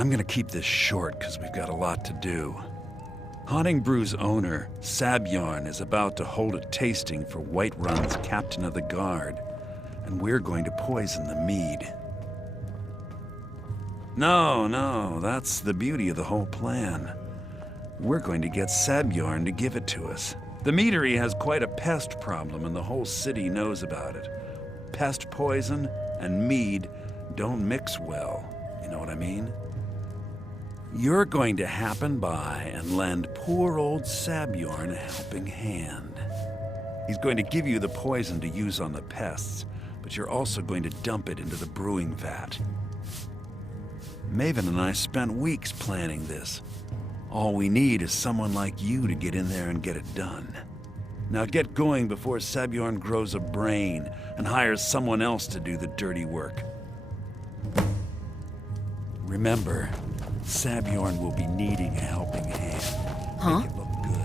I'm gonna keep this short because we've got a lot to do. Haunting Brew's owner, Sabjorn, is about to hold a tasting for Whiterun's captain of the guard, and we're going to poison the mead. No, that's the beauty of the whole plan. We're going to get Sabjorn to give it to us. The meadery has quite a pest problem, and the whole city knows about it. Pest poison and mead don't mix well, you know what I mean? You're going to happen by and lend poor old Sabjorn a helping hand. He's going to give you the poison to use on the pests, but you're also going to dump it into the brewing vat. Maven and I spent weeks planning this. All we need is someone like you to get in there and get it done. Now get going before Sabjorn grows a brain and hires someone else to do the dirty work. Remember, Sabjorn will be needing a helping hand. Huh? Make it look good.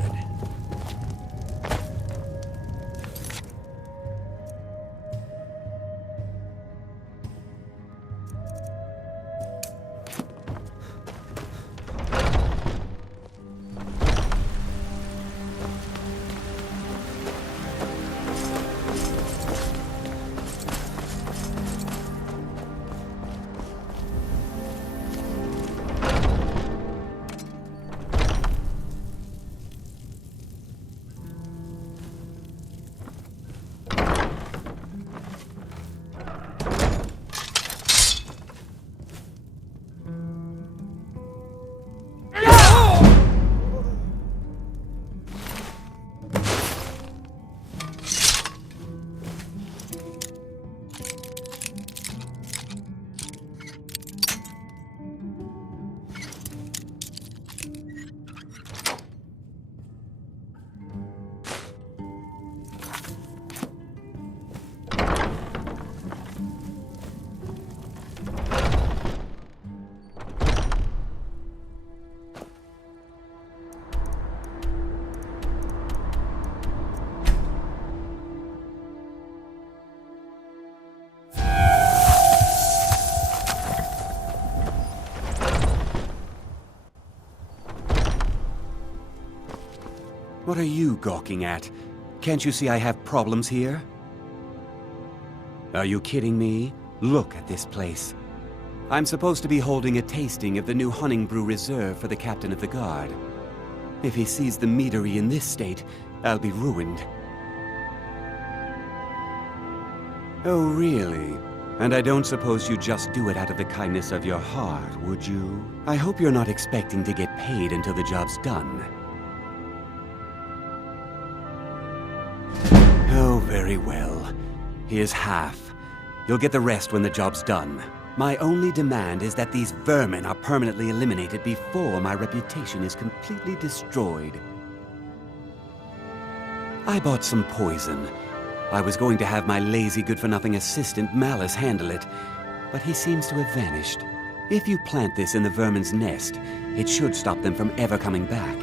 What are you gawking at? Can't you see I have problems here? Are you kidding me? Look at this place. I'm supposed to be holding a tasting of the new Hunting Brew Reserve for the captain of the guard. If he sees the meadery in this state, I'll be ruined. Oh, really? And I don't suppose you just do it out of the kindness of your heart, would you? I hope you're not expecting to get paid until the job's done. Oh, very well. Here's half. You'll get the rest when the job's done. My only demand is that these vermin are permanently eliminated before my reputation is completely destroyed. I bought some poison. I was going to have my lazy good-for-nothing assistant Malice handle it, but he seems to have vanished. If you plant this in the vermin's nest, it should stop them from ever coming back.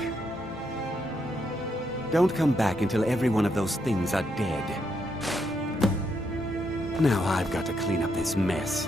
Don't come back until every one of those things are dead. Now I've got to clean up this mess.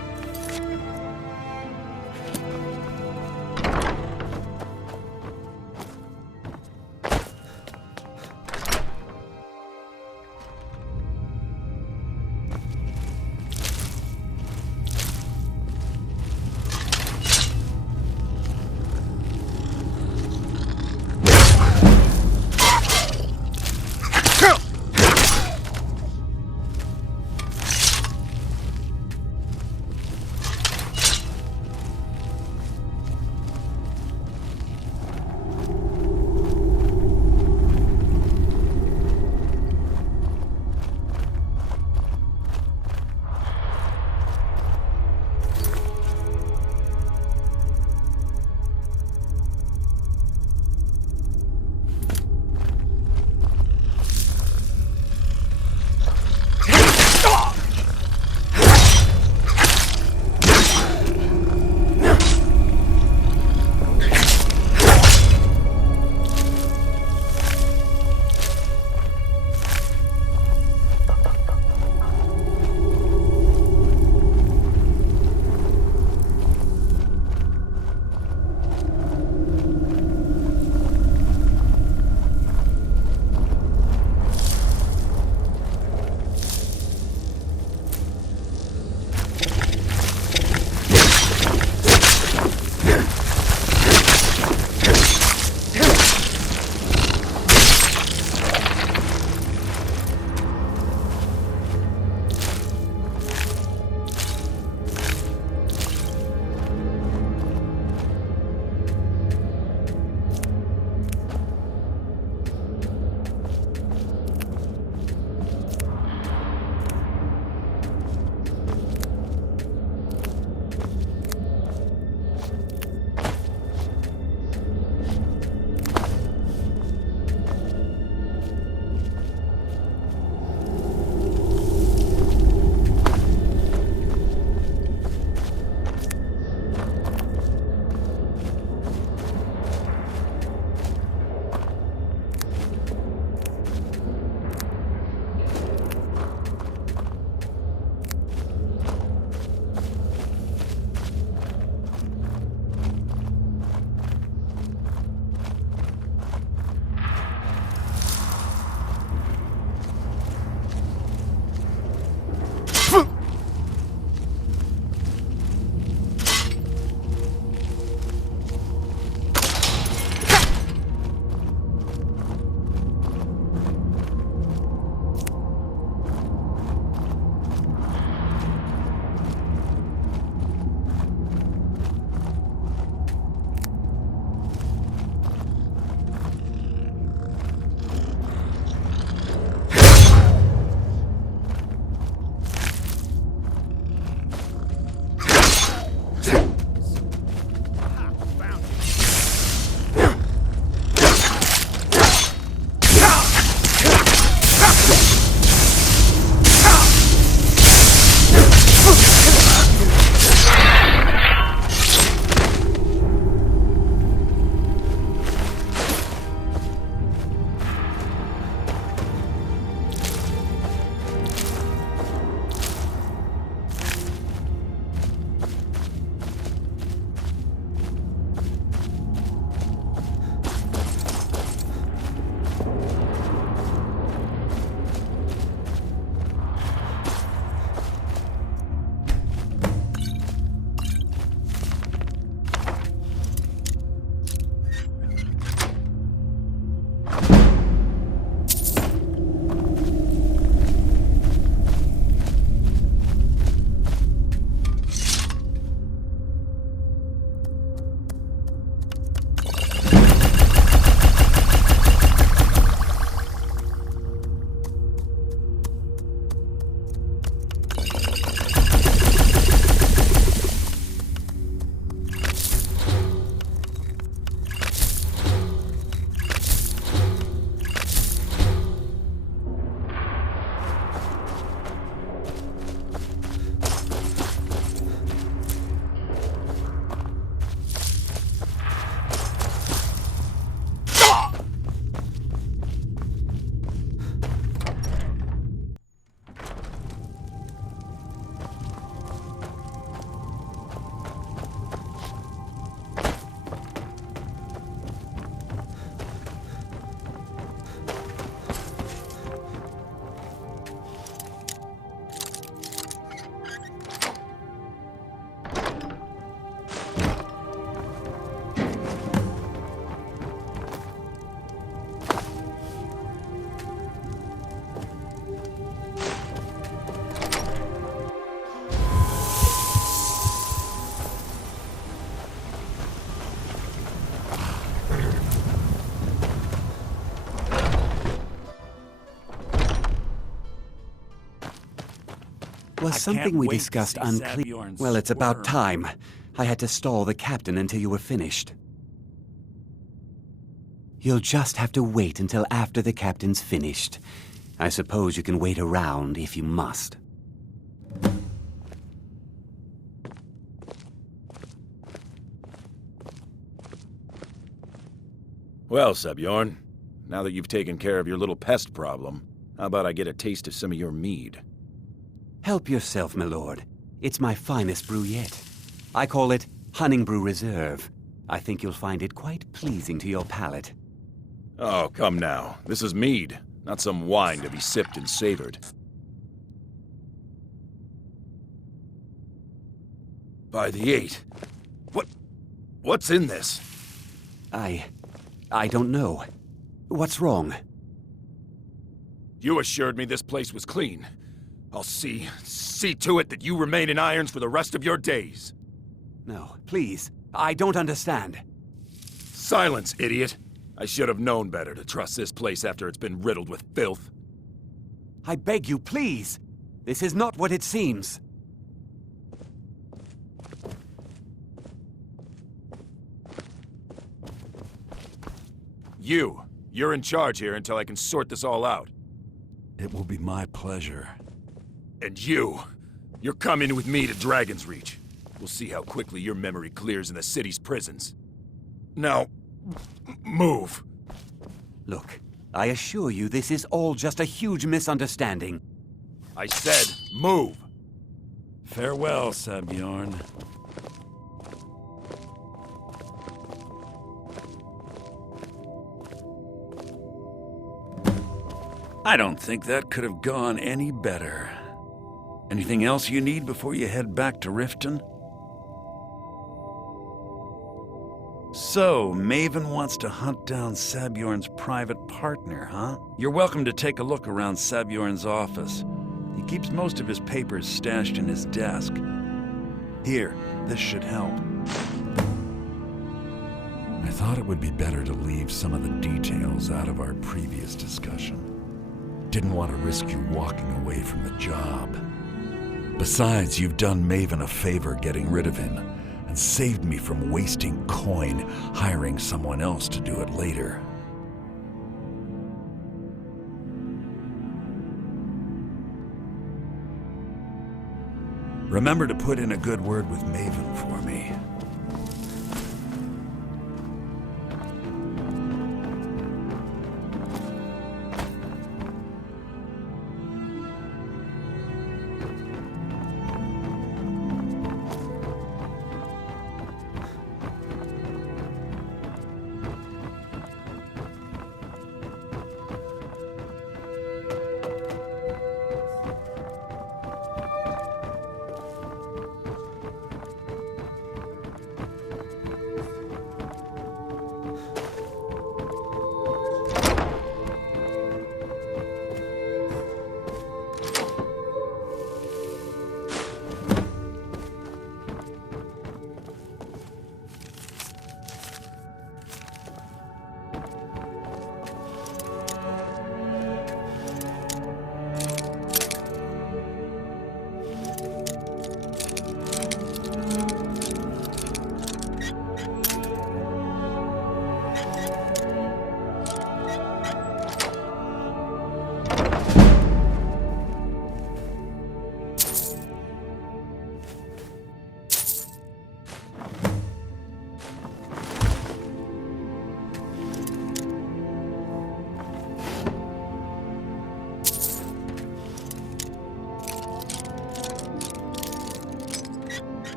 was I something can't we wait to discussed see unclear. Saviorn Well, it's about squirm. time. I had to stall the captain until you were finished. You'll just have to wait until after the captain's finished. I suppose you can wait around if you must. Well, Sabiorn, now that you've taken care of your little pest problem, how about I get a taste of some of your mead? Help yourself, my lord. It's my finest brew yet. I call it Honningbrew Reserve. I think you'll find it quite pleasing to your palate. Oh, come now. This is mead, not some wine to be sipped and savored. By the 8. What's in this? I don't know. What's wrong? You assured me this place was clean. I'll see to it that you remain in irons for the rest of your days. No, please. I don't understand. Silence, idiot. I should have known better to trust this place after it's been riddled with filth. I beg you, please. This is not what it seems. You're in charge here until I can sort this all out. It will be my pleasure. And you're coming with me to Dragon's Reach. We'll see how quickly your memory clears in the city's prisons. Now, move. Look, I assure you this is all just a huge misunderstanding. I said, move. Farewell, Sabiorn. I don't think that could have gone any better. Anything else you need before you head back to Riften? So, Maven wants to hunt down Sabiorn's private partner, huh? You're welcome to take a look around Sabiorn's office. He keeps most of his papers stashed in his desk. Here, this should help. I thought it would be better to leave some of the details out of our previous discussion. Didn't want to risk you walking away from the job. Besides, you've done Maven a favor getting rid of him, and saved me from wasting coin hiring someone else to do it later. Remember to put in a good word with Maven for me.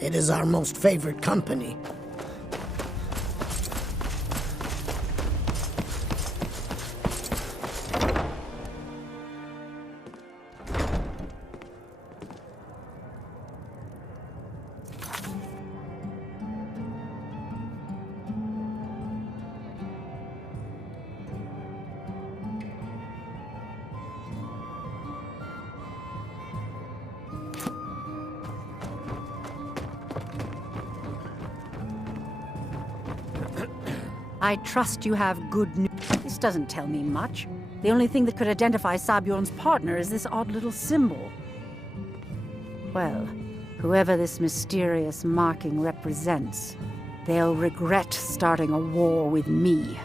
It is our most favored company. I trust you have good news. This doesn't tell me much. The only thing that could identify Sabjorn's partner is this odd little symbol. Well, whoever this mysterious marking represents, they'll regret starting a war with me.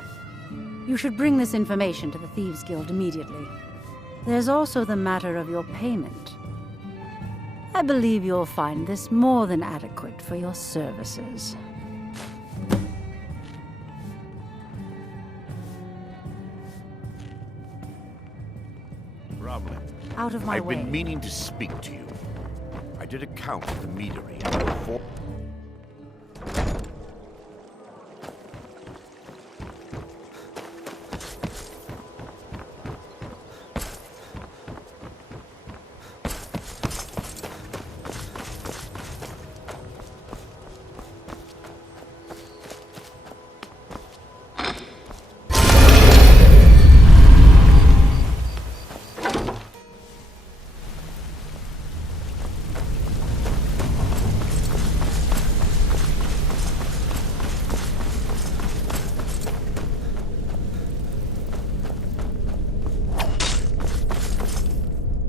You should bring this information to the Thieves' Guild immediately. There's also the matter of your payment. I believe you'll find this more than adequate for your services. Robin, Out of my I've way. been meaning to speak to you. I did a count at the meadery.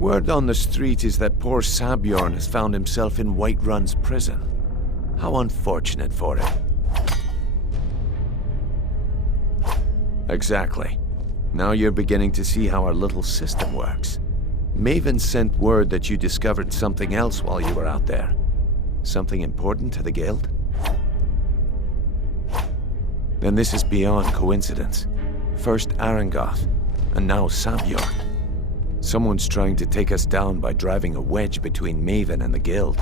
Word on the street is that poor Sabjorn has found himself in Whiterun's prison. How unfortunate for him. Exactly. Now you're beginning to see how our little system works. Maven sent word that you discovered something else while you were out there. Something important to the guild? Then this is beyond coincidence. First Arangoth, and now Sabjorn. Someone's trying to take us down by driving a wedge between Maven and the guild.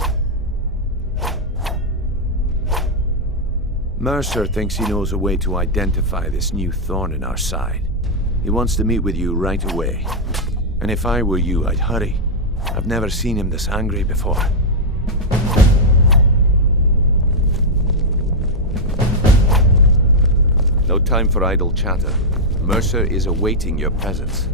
Mercer thinks he knows a way to identify this new thorn in our side. He wants to meet with you right away. And if I were you, I'd hurry. I've never seen him this angry before. No time for idle chatter. Mercer is awaiting your presence.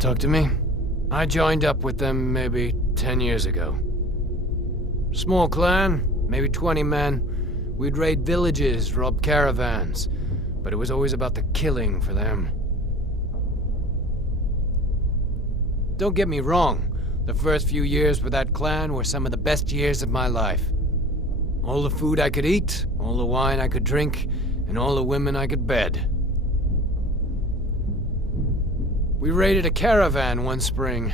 talk to me? I joined up with them maybe 10 years ago. Small clan, maybe 20 men. We'd raid villages, rob caravans, but it was always about the killing for them. Don't get me wrong, the first few years with that clan were some of the best years of my life. All the food I could eat, all the wine I could drink, and all the women I could bed. We raided a caravan one spring.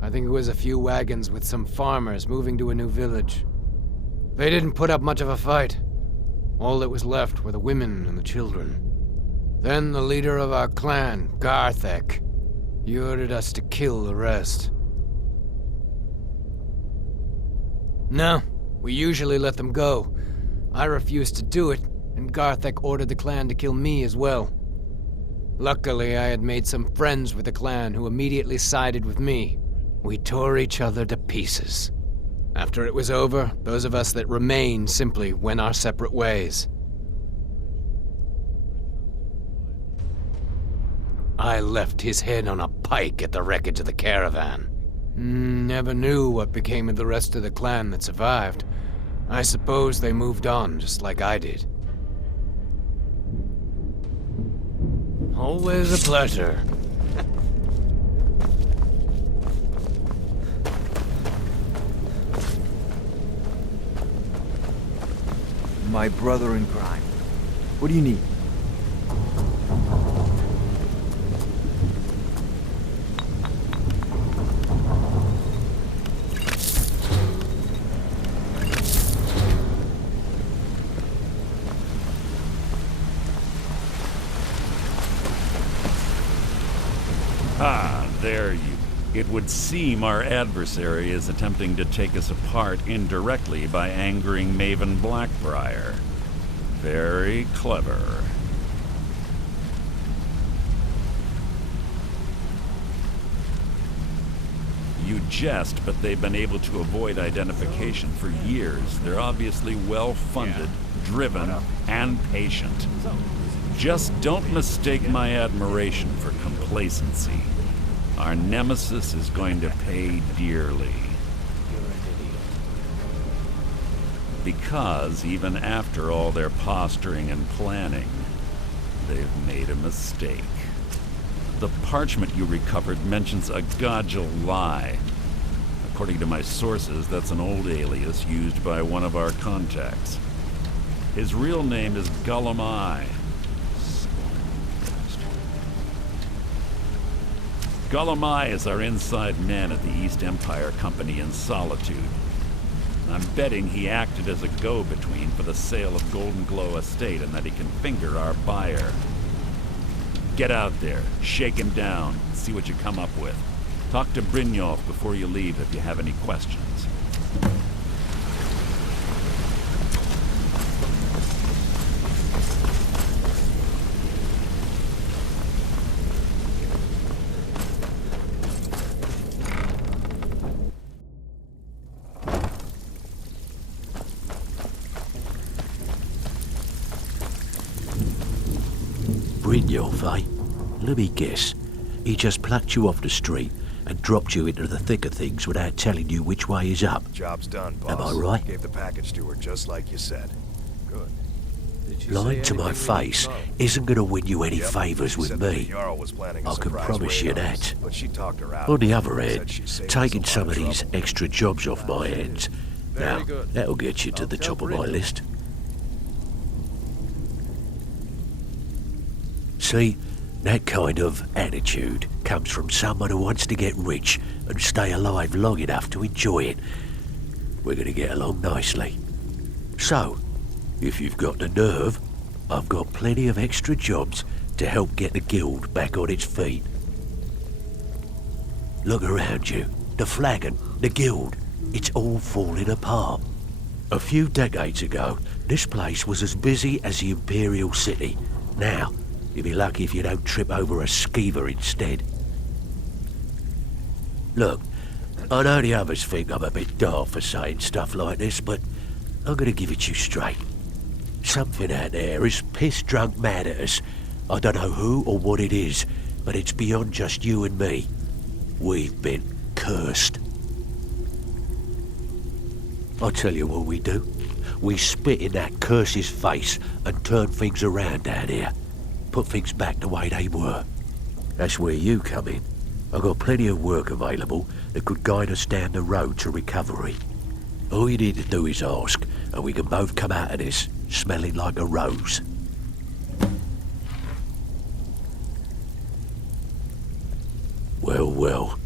I think it was a few wagons with some farmers moving to a new village. They didn't put up much of a fight. All that was left were the women and the children. Then the leader of our clan, Garthek, he ordered us to kill the rest. No, we usually let them go. I refused to do it, and Garthek ordered the clan to kill me as well. Luckily, I had made some friends with the clan who immediately sided with me. We tore each other to pieces. After it was over, those of us that remained simply went our separate ways. I left his head on a pike at the wreckage of the caravan. Never knew what became of the rest of the clan that survived. I suppose they moved on just like I did. Always a pleasure. My brother in crime. What do you need? Ah, there you. It would seem our adversary is attempting to take us apart indirectly by angering Maven Blackbriar. Very clever. You jest, but they've been able to avoid identification for years. They're obviously well-funded, driven, and patient. Just don't mistake my admiration for complacency. Our nemesis is going to pay dearly. Because even after all their posturing and planning, they've made a mistake. The parchment you recovered mentions a Godjal lie. According to my sources, that's an old alias used by one of our contacts. His real name is Gullumai. Gullumai is our inside man at the East Empire Company in Solitude. I'm betting he acted as a go-between for the sale of Golden Glow Estate and that he can finger our buyer. Get out there, shake him down, see what you come up with. Talk to Brynjolf before you leave if you have any questions. Brynjolf, eh? Let me guess. He just plucked you off the street and dropped you into the thick of things without telling you which way is up. Job's done, boss. Am I right? Gave the package to her just like you said. Good. Lying to my face isn't going to win you any favours with Said that the me. Jarl was planning a I can surprise promise raid you on us, that. But she talked her out. On the other Said hand, she saved us taking a lot some of these trouble. extra jobs off my hands, now, that'll get you to the top of my list. See, that kind of attitude comes from someone who wants to get rich and stay alive long enough to enjoy it. We're going to get along nicely. So, if you've got the nerve, I've got plenty of extra jobs to help get the guild back on its feet. Look around you. The flagon, the guild, it's all falling apart. A few decades ago, this place was as busy as the Imperial City. Now, you'll be lucky if you don't trip over a skeever instead. Look, I know the others think I'm a bit daft for saying stuff like this, but I'm gonna give it to you straight. Something out there is piss-drunk mad at us. I don't know who or what it is, but it's beyond just you and me. We've been cursed. I'll tell you what we do. We spit in that curse's face and turn things around down here. Put things back the way they were. That's where you come in. I've got plenty of work available that could guide us down the road to recovery. All you need to do is ask, and we can both come out of this smelling like a rose. Well, well,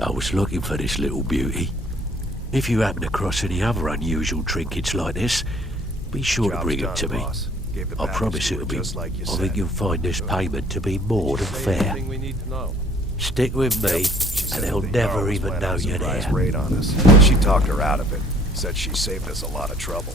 I was looking for this little beauty. If you happen across any other unusual trinkets like this, be sure to bring them to me. I promise it'll be... I think you'll find this payment to be more than fair. Stick with me, and they'll never even know you're there. Raid on us. She talked her out of it. Said she saved us a lot of trouble.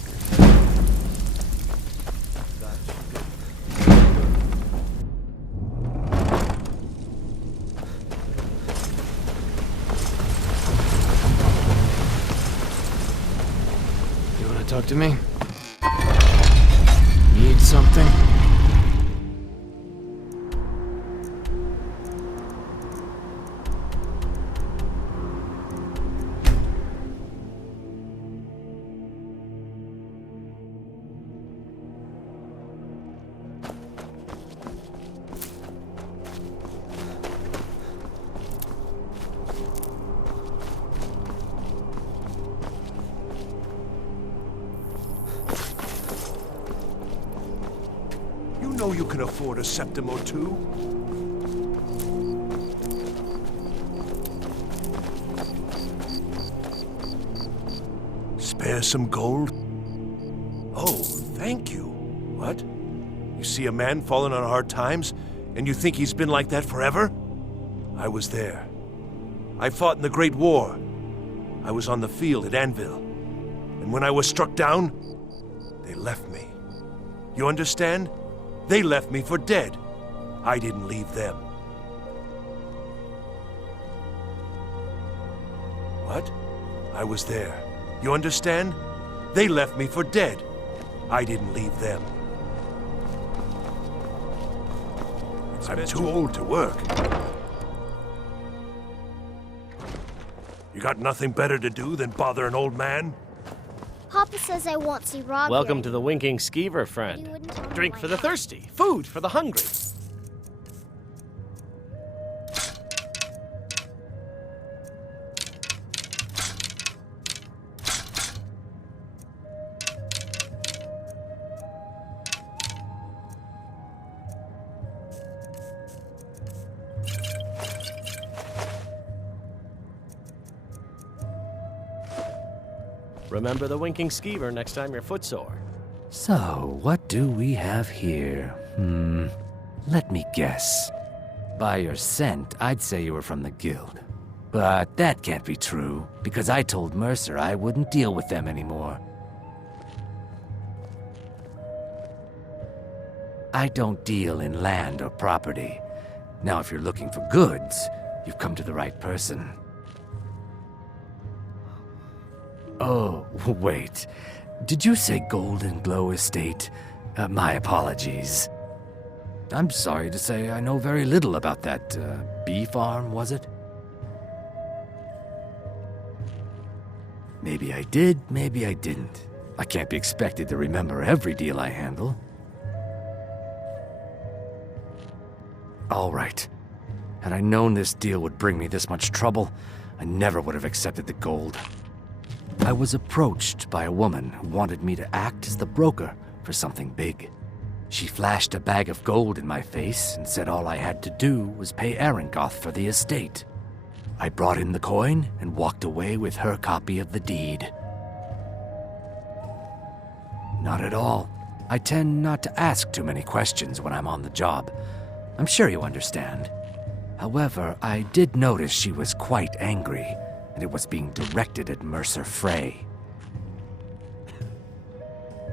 You wanna talk to me? Need something? You know you can afford a septim or two. Spare some gold? Oh, thank you. What? You see a man falling on hard times, and you think he's been like that forever? I was there. I fought in the Great War. I was on the field at Anvil. And when I was struck down, they left me. You understand? They left me for dead. I didn't leave them. What? I was there. You understand? They left me for dead. I didn't leave them. I'm too old to work. You got nothing better to do than bother an old man? Papa says I won't see Rob Welcome yet. to the Winking Skeever, friend. You wouldn't tell me Drink why for the not. thirsty, food for the hungry. Remember the Winking Skeever next time you're footsore. So, what do we have here? Let me guess. By your scent, I'd say you were from the guild. But that can't be true, because I told Mercer I wouldn't deal with them anymore. I don't deal in land or property. Now, if you're looking for goods, you've come to the right person. Oh, wait. Did you say Golden Glow Estate? My apologies. I'm sorry to say I know very little about that, bee farm, was it? Maybe I did, maybe I didn't. I can't be expected to remember every deal I handle. All right. Had I known this deal would bring me this much trouble, I never would have accepted the gold. I was approached by a woman who wanted me to act as the broker for something big. She flashed a bag of gold in my face and said all I had to do was pay Arangoth for the estate. I brought in the coin and walked away with her copy of the deed. Not at all. I tend not to ask too many questions when I'm on the job. I'm sure you understand. However, I did notice she was quite angry, and it was being directed at Mercer Frey.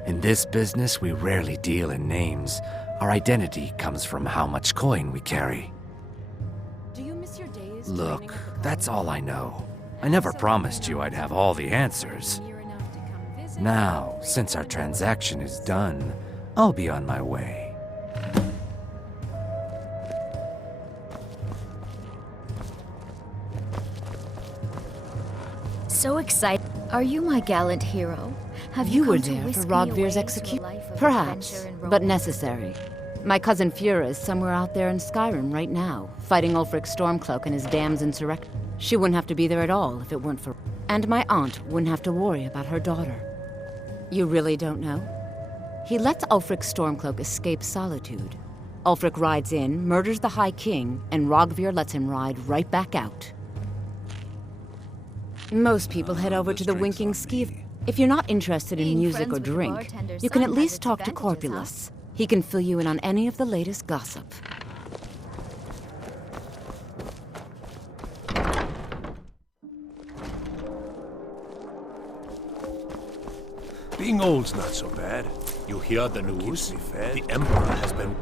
In this business, we rarely deal in names. Our identity comes from how much coin we carry. Do you miss your days? Look, that's all I know. I never promised you I'd have all the answers. Now, since our transaction is done, I'll be on my way. So excited. Are you my gallant hero? Have You you were come to there for whisk me Rogvir's away execution. to a life of Perhaps, adventure and but romance? necessary. My cousin Fura is somewhere out there in Skyrim right now, fighting Ulfric Stormcloak and his dam's insurrection. She wouldn't have to be there at all if it weren't for... And my aunt wouldn't have to worry about her daughter. You really don't know? He lets Ulfric Stormcloak escape solitude. Ulfric rides in, murders the High King, and Rogvir lets him ride right back out. Most people head over to the Winking Skeever. If you're not interested in Being music friends or with the drink, bartender's you can son at has least its talk to advantages, Corpulus. He can fill you in on any of the latest gossip. Being old's not so bad. You hear the news? Keeps me fed. The Emperor has been...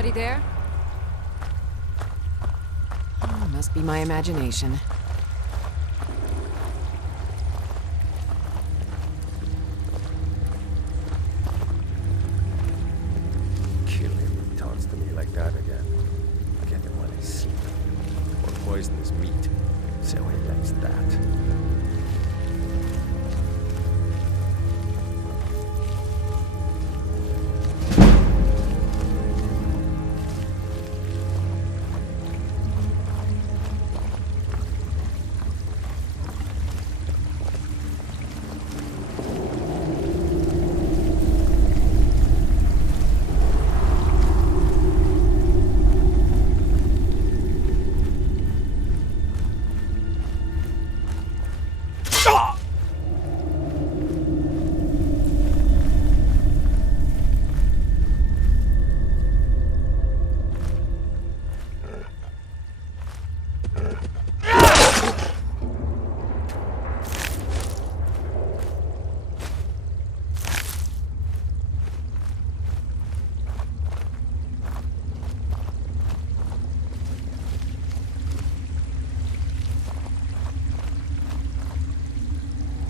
Nobody there? Must be my imagination. Kill him if he talks to me like that again. Get him while he's sleeping. Or poison his meat. So he likes that.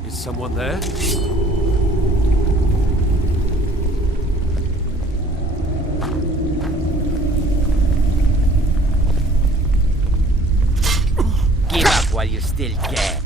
Is someone there? Give up while you still can.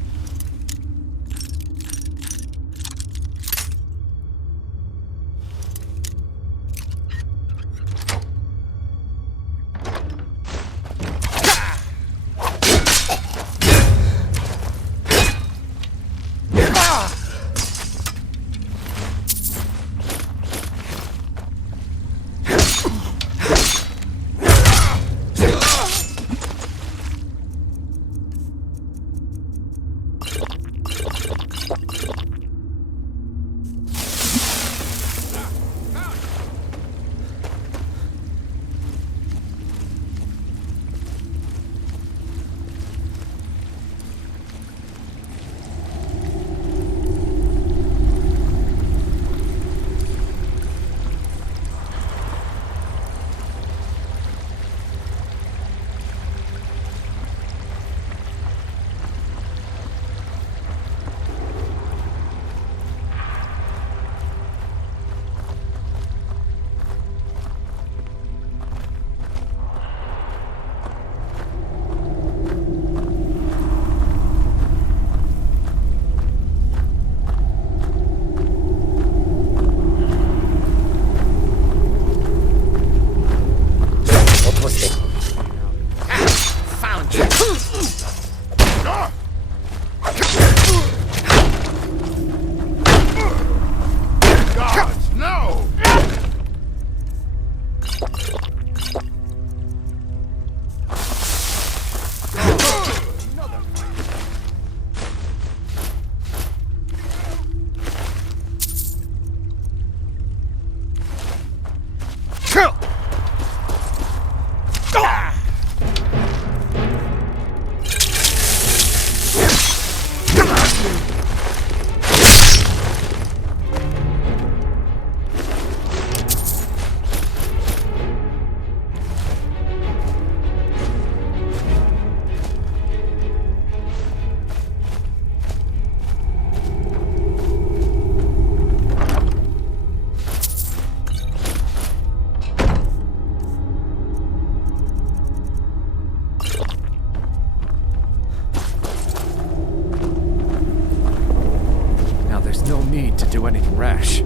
anything rash.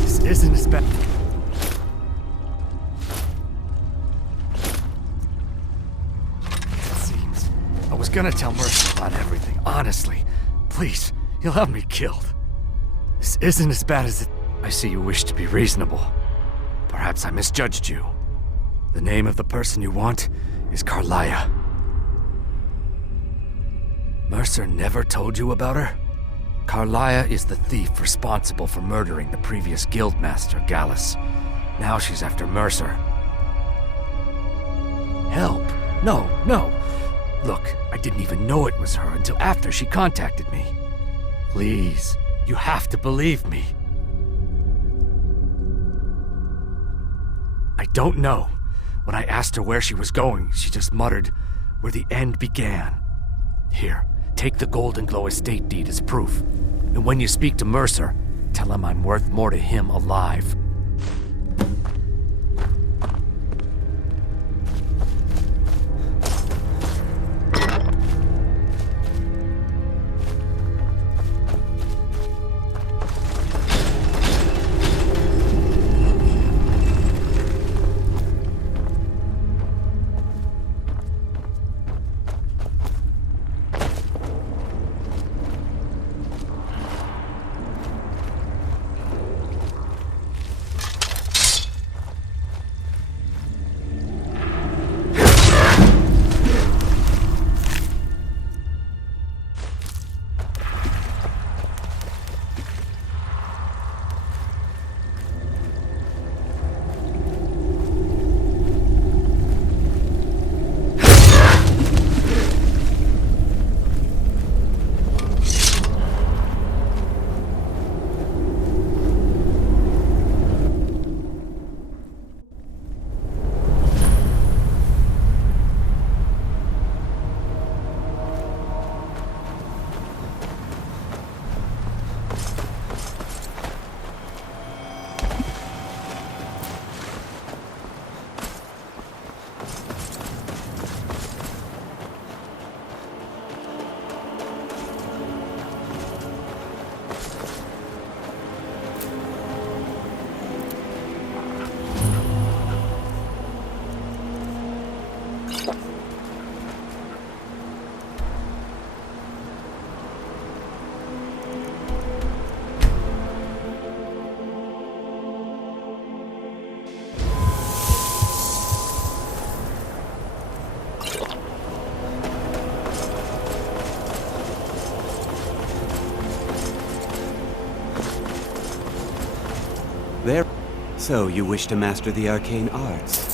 This isn't as bad. It seems. I was gonna tell Mercer about everything, honestly. Please, he'll have me killed. This isn't as bad as it... I see you wish to be reasonable. Perhaps I misjudged you. The name of the person you want is Carlia. Mercer never told you about her? Carlia is the thief responsible for murdering the previous guildmaster, Gallus. Now she's after Mercer. Help? No. Look, I didn't even know it was her until after she contacted me. Please, you have to believe me. I don't know, When I asked her where she was going, she just muttered, "Where the end began." Here, take the Golden Glow estate deed as proof. And when you speak to Mercer, tell him I'm worth more to him alive. There. So, you wish to master the arcane arts?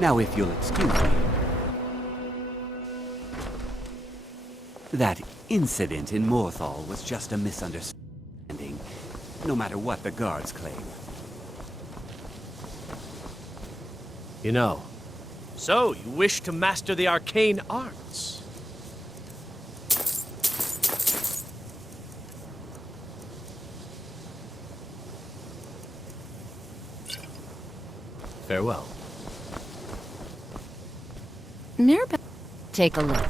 Now, if you'll excuse me. That incident in Morthal was just a misunderstanding, no matter what the guards claim. You know, so you wish to master the arcane arts? Farewell. Nearby. Take a look.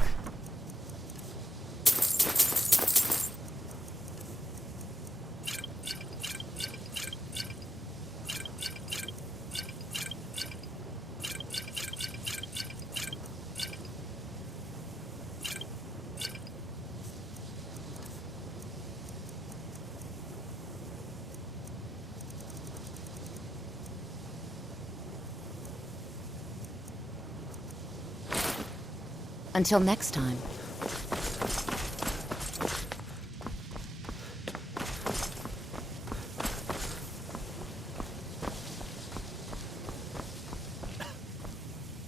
Until next time.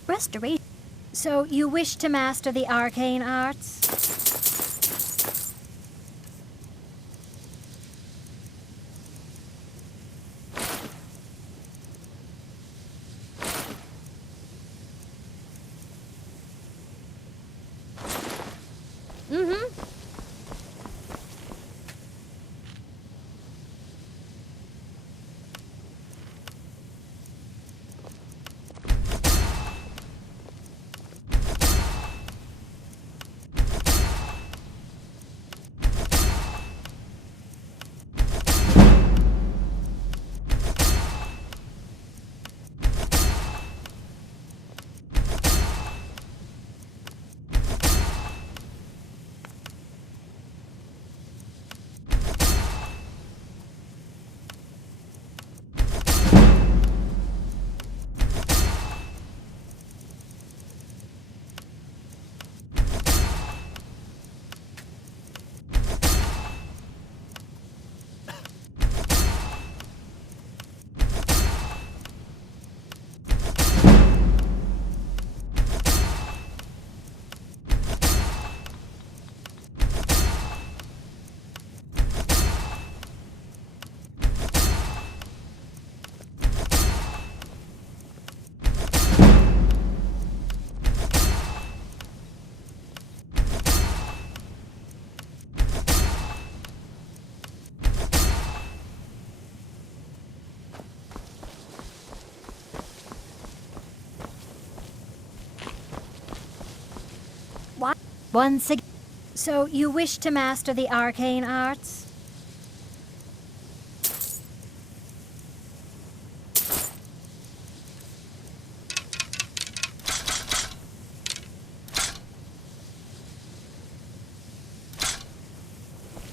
Restoration. So you wish to master the arcane arts? Once again. So you wish to master the arcane arts?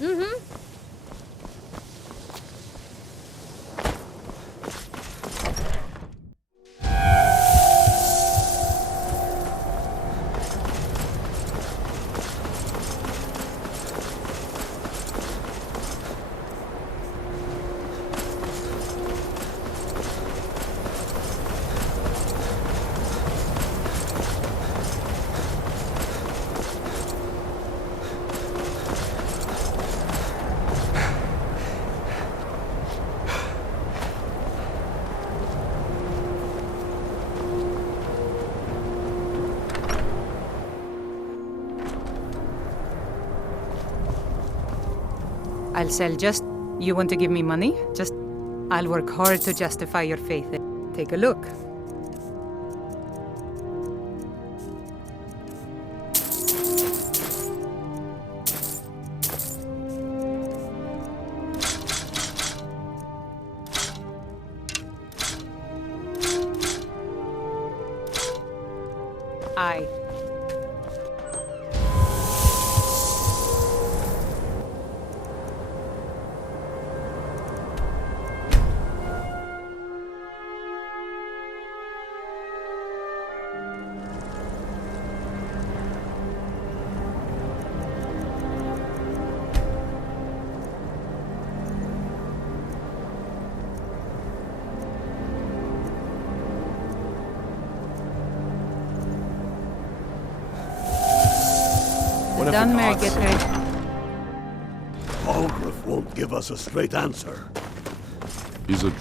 Mm-hmm. I'll sell just... You want to give me money? Just... I'll work hard to justify your faith. Take a look. Aye. Done, Mary, get ready. Algriff won't give us a straight answer. He's a